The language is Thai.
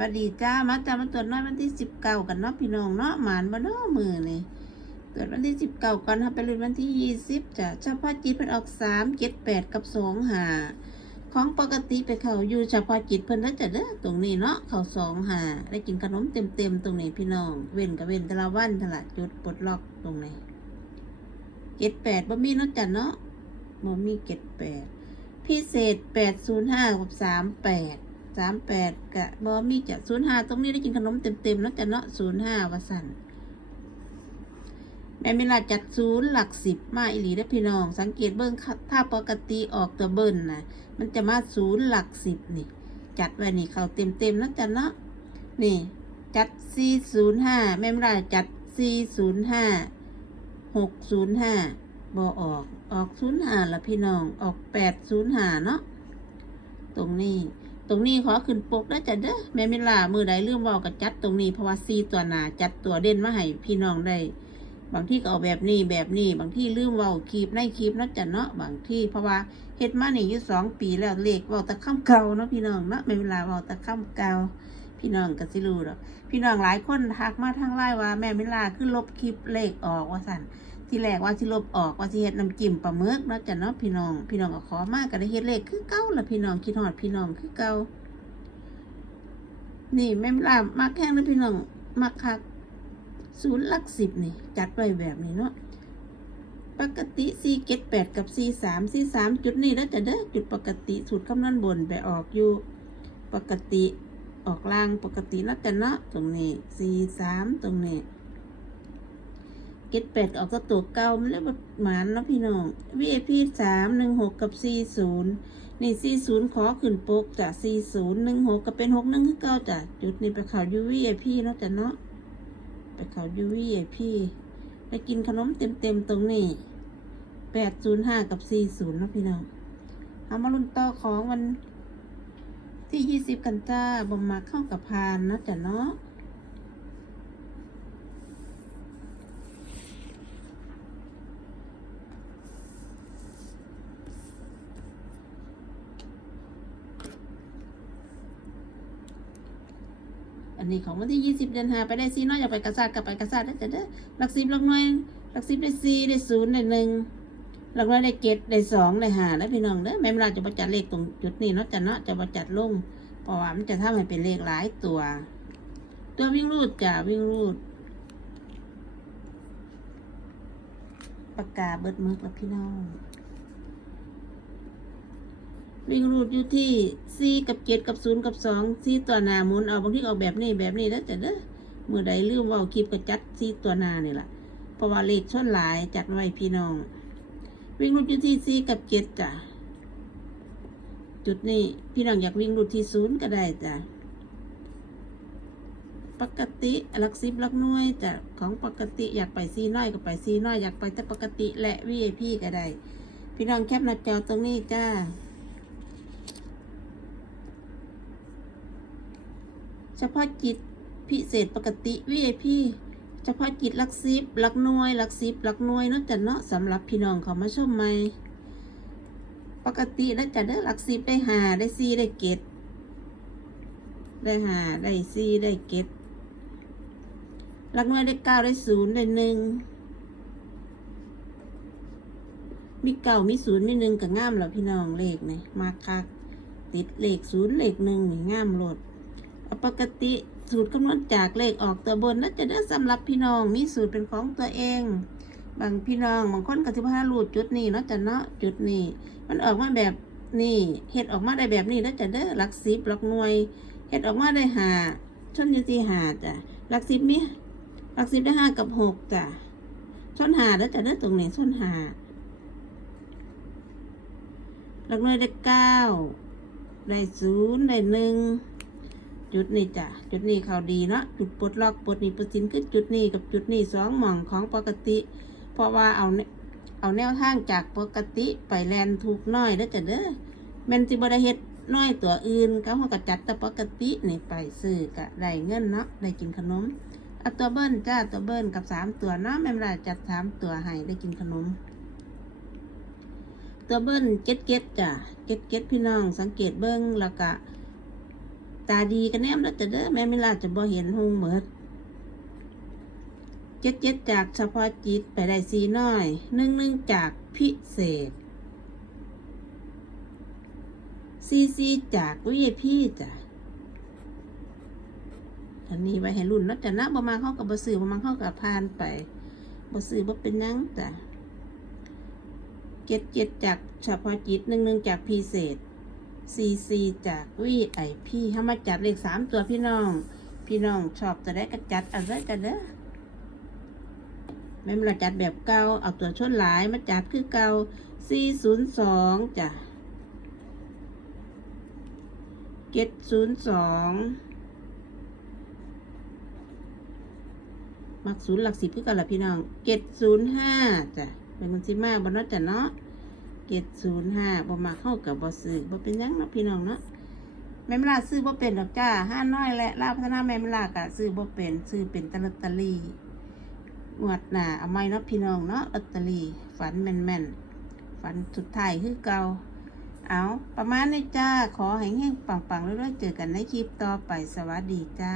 วัสดีจ้ามาจ้ามาตรวจน้อยวันที่สิบเก้ากันเนาะพี่น้องเนาะหมานบ่เนาะมือนี่ตรวจวันที่สิบเก้าก่อนค่ะไปรุ่นวันที่ยี่สิบจ้ะเฉพาะจิตเพิ่นออกสามเจ็ดแปดกับสองหาของปกติไปเขาอยู่เฉพาะจิตเพิ่นแล้วจะเด้อตรงนี้เนาะเขาสองหาได้กินขนมเต็มเต็มๆตรงนี้พี่น้อง เว้นกับเว้นแต่ละวันตลาดจุดปลดล็อกตรงนี้เจ็ดแปดบ่มีเนาะจ้ะเนาะบ่มีเจ็ดแปดพิเศษแปดศูนย์ห้ากับสามแปด สามแปดกะบอมีจะศูนย์ห้าตรงนี้ได้กินขนมเต็มๆแล้วจะเนาะศูนย์ห้าวสันแม่เวลาจัดศูนย์หลักสิบมาอิหลีได้พี่น้อง สังเกตเบิ้งถ้าปกติออกตัวเบิ้ลนะมันจะมาศูนย์หลักสิบนี่ จัดไว้นี่เขาเต็มๆแล้วจะเนาะนี่ จัดสี่ศูนย์ห้าแม่เวลาจัดสี่ศูนย์ห้าหกศูนย์ห้าบอออกออกศูนย์ห้าละพี่น้องออกแปดศูนย์ห้าเนาะตรงนี้ รงนี้ขอขึ้นปกได้จ้ะเด้อแม่มิลามือใดลืมเว่ากับจัดตรงนี้เพราะว่าซีตัวหนาจัดตัวเด่นมาให้พี่น้องได้บางที่ก็เอาแบบนี้แบบนี้ บางที่ลืมเว่าคลิปในคลิปนะจ้ะเนาะบางที่เพราะว่าเฮ็ดมานี่อยู่สองปีแล้วเลขเว่าตะข้ามเก่าเนาะพี่น้องเนาะแม่มิลาเว่าตะข้ามเก่าพี่น้องก็สิรู้ดอกพี่น้องหลายคนทักมาทางไลน์ว่าแม่มิลาคือลบคลิปเลขออกว่าสั่น ที่แรกว่าสิลบออกว่าสิเฮ็ดน้ำจิ้มปลาหมึกเนาะจ้ะเนาะพี่น้อง พี่น้องก็ขอมากก็ได้เฮ็ดเลขคือเก่าละพี่น้องคิดฮอดพี่น้องคือเก่านี่แม่ลามาแข้งนะพี่น้องมาคักศูนย์ลักสิบนี่จัดไว้แบบนี้เนาะปกติสี่เจ็ดแปดกับสี่สามสี่สามจุดนี้แล้วจะเด้อจุดปกติสูตรคำนวณบนไปออกอยู่ ปกติออกล่างปกติแล้วกันเนาะตรงนี้สี่สามตรงนี้ เจ็ดแปดออกก็ตัวเก่ามันเลยบ่หมานเนาะพี่น้อง VIP สามหนึ่งหกกับสี่ศูนย์นี่สี่ศูนย์ขอขึ้นปกจากสี่ศูนย์หนึ่งหกก็เป็นหกหนึ่งคือเก้าจากจุดนี้ไปเขาวยูวีไอพีเนาะจ้ะเนาะไปเขาวยูวีไอพีไปกินขนมเต็มเต็มๆตรงนี้แปดศูนย์ห้ากับสี่ศูนย์เนาะพี่น้องเอามาลุ้นต่อของวันที่ยี่สิบกันจ้าบอมมาเข้ากับพานเนาะจ้ะเนาะ อันนี้ของวันที่ยี่สิบเดือนหาไปได้ซีน้อยอยากไปกระซาดกับไปกระซาดได้แต่เด้อหลักสิบหลักหน่วยหลักสิบได้สี่ได้ศูนย์ได้หนึ่งหลักหน่วยได้เจ็ดได้สองได้หาแล้วพี่น้องเด้อแม่เวลาจะประจัดเลขตรงจุดนี้เนาะจะเนาะจะประจัดลงเพราะว่ามันจะทำให้เป็นเลขหลายตัว ตัววิ่งรูดจ้ะวิ่งรูดปากกาเบิดมึกแล้วพี่น้อง วิ่งรูดอยู่ที่สี่กับเจ็ดกับศูนย์กับสองสี่ตัวหนาหมุนเอาบางทีเอาแบบนี้แบบนี้แล้วแต่เด้อเมื่อใดลืมว่าคลิปก็จัดสี่ตัวหนานี่แหละเพราะว่าเลขชนหลายจัดไว้พี่น้องวิ่งรูดอยู่ที่สี่กับเจ็ดจ้ะจุดนี้พี่น้องอยากวิ่งรูดที่ศูนย์ก็ได้จ้ะปกติลักสิบลักน่วยจ้ะของปกติอยากไปซีน้อยก็ไปซีน้อยอยากไปแต่ปกติและ VIP ก็ได้พี่น้องแคปหน้าจอตรงนี้จ้า ฉพาะจิตพิเศษปกติ VIP เฉพาะจิตหลักสิบลักน่วยลักสิบลักน่วยเนาะจ้ะเนาะสำหรับพี่น้องเขามาชมใหม่ ปกติแล้วจะได้ลักสิบได้หาได้ซีได้เกตได้หาได้ซีได้เกตลักน่วยได้เก้าได้ศูนย์ได้หนึ่งมีเก้ามีศูนย์มีหนึ่งกับง่ามแล้วพี่น้องเลขนี่มาคักติดเลขศูนย์เลขหนึ่งนี่ง่ามโหลด ปกติสูตรคำนวณจากเลขออกตัวบนน่าจะได้สำหรับพี่น้องมีสูตรเป็นของตัวเอง บางพี่น้องบางคนก็สิบห้ารูดจุดนี้เนาะจะเนาะจุดนี้ มันออกมาแบบนี่เฮ็ดออกมาได้แบบนี้แล้วจะเด้หลักสิบหลักหน่วยเฮ็ดออกมาได้หาชนยู่ที่หาจ้ะหลักสิบมีหลักสิบได้ห้ากับหกจ้ะชนหาแล้วจะเด้ตรงนี้ชนหาหลักหน่วยได้เก้าได้ศูนย์ได้หนึ่ง จุดนี้จ้ะจุดนี้เขาดีเนาะจุดปลดล็อกปลดนี้ปลดสินคือจุดนี้กับจุดนี้สองหม่องของปกติ เพราะว่าเอาเอาแนวทางจากปกติไปแลนถูกน้อยแล้วจ้ะเด้อแม่นสิบได้เฮ็ดน้อยตัวอื่นเฮาก็จัดแต่ปกตินี่ไปซื้อก็ได้เงินเนาะได้กินขนมเอาตัวเบิ้ลจ้าตัวเบิ้ลกับสามตัวเนาะแม่นว่าจัดสามตัวให้ได้กินขนม ตัวเบิ้ลเก็ดเก็ดจ้ะเก็ดเก็ดพี่น้องสังเกตเบิ้งแล้วก็ ตาดีกันแนมแล้วจะเด้อแม่ไม่ลาจะบ่เห็นหงเหมือดเจ็ดเจ็ดจากเฉพาะจิตไปได้สีน้อยหนึ่งหนึ่งจากพิเศษซีซีจากวิพี่จ้ะอันนี้ไว้ให้รุ่นแล้วจะนะประมาณเข้ากับบซื้อประมาณเข้ากับพานไปบซื้อบ่เป็นหยังจ้ะเจ็ดเจ็ดจากเฉพาะจิตหนึ่งหนึ่งจากพิเศษ ซีซีจากวีไอพีเข้ามาจัดเลขสามตัวพี่น้อง พี่น้องชอบจะได้กระจัดเอะไรกันเด้อแม่มาจัดแบบเก่าเอาตัวชนหลายมาจัดคือเก่าสี่ศูนย์สองจ้ะเจ็ดศูนย์สองมักศูนย์หลักสิบคือกันละพี่น้องเจ็ดศูนย์ห้าจ้ะเป็นมันสิมากบนนั้นจ้ะเนาะ เจ็ดศูนย์ห้าบ่มาเข้ากับบ่ซื้อบ่เป็นยังเนาะพี่น้องเนาะแม่มลาซื้อบ่เป็นดอกจ้าห้าน้อยและลาพัฒนาแม่มลากะซื้อบ่เป็นซื้อเป็นแตลอตเตอรี่งวดหนาเอาไม้เนาะพี่น้องเนาะลอตเตอรี่ฝันแม่นๆฝันสุดท้ายคือเก่าเอาประมาณนี้จ้าขอให้เฮงปังๆเรื่อยๆเจอกันในคลิปต่อไปสวัสดีจ้า